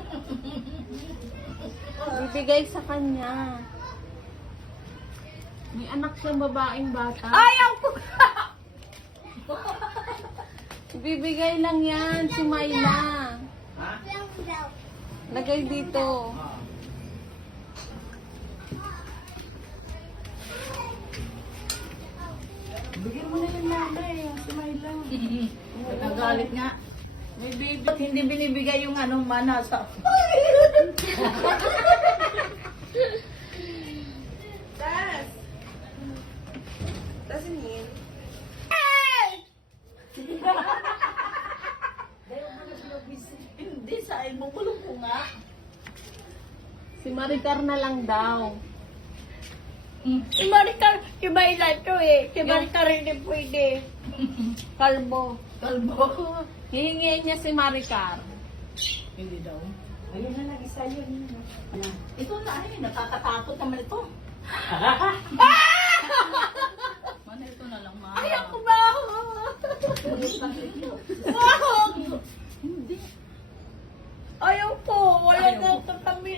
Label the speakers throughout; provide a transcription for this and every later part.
Speaker 1: Bibigay sa kanya. May anak siyang babaeng bata.
Speaker 2: Ayaw ko!
Speaker 1: Bibigay lang yan, si Myla. Lagay dito.
Speaker 2: Bigyan mo na yung nanay, yung sumay lang.
Speaker 3: Nagalit nga.
Speaker 2: May baby.
Speaker 3: Ba't hindi binibigay yung anong mana sa...
Speaker 2: Tas! Tas yun.
Speaker 3: Hindi, sa mo bulong ko nga.
Speaker 1: Si Maricar na lang daw.
Speaker 2: Si Maricar, si Mayla to eh. Si Maricar hindi pwede. Kalbo.
Speaker 3: Kalbo.
Speaker 1: Hihingiin niya si Maricar.
Speaker 3: Hindi daw.
Speaker 2: Ayun na lang, isa yun.
Speaker 3: Ito na, nakakatakot naman ito. Mana ito na lang, ma.
Speaker 2: Ayaw ko ba? Wag!
Speaker 3: Hindi.
Speaker 2: Ayaw ko. Wala
Speaker 3: Ayaw
Speaker 2: na
Speaker 3: ko.
Speaker 2: ito kami.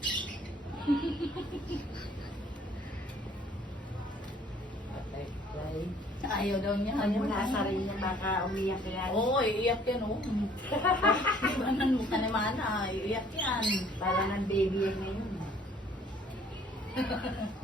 Speaker 3: Ayaw daw niya.
Speaker 2: Ayaw na sarili niya baka umiyak yan.
Speaker 3: Oo, iiyak yan, oh. Ibanan mo ka naman, iiyak yan.
Speaker 2: Para ng baby yan ngayon.